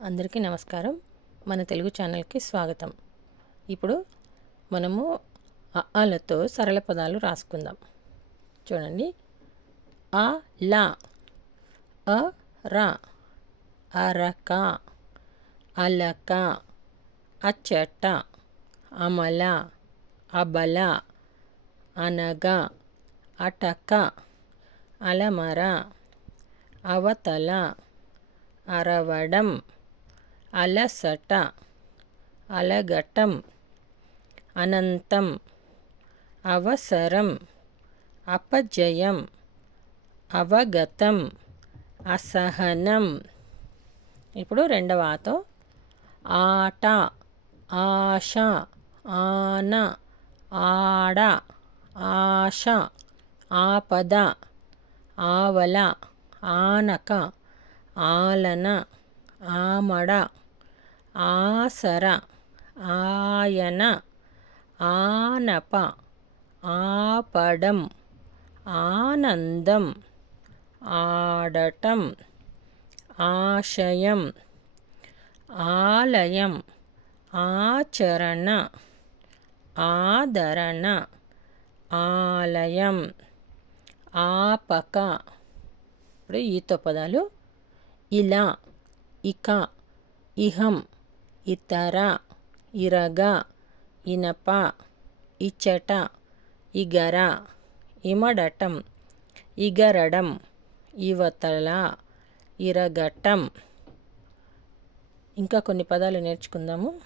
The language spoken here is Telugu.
అందరికీ నమస్కారం. మన తెలుగు ఛానల్కి స్వాగతం. ఇప్పుడు మనము అలతో సరళ పదాలు రాసుకుందాం. చూడండి. అ లా అ రా అరక అలక అచ్చట అమల అబల అనగ అటక అలమర అవతల అరవడం అలసట అలగటం అనంతం అవసరం అపజయం అవగతం అసహనం. ఇప్పుడు రెండవ ఆతో ఆట ఆశ ఆన ఆడ ఆశ ఆపద ఆవల ఆనక ఆలన ఆమడ. ఆసర ఆయన ఆనప ఆపడం ఆనందం ఆడటం ఆశయం ఆలయం ఆచరణ ఆదరణ ఆలయం ఆపక. ఇప్పుడు ఈతో పదాలు ఇలా ఇక ఇహం ఇతర ఇరగ ఇనప ఇచ్చట ఇగర ఇమడటం ఇగరడం ఇవతల ఇరగటం. ఇంకా కొన్ని పదాలు నేర్చుకుందాము.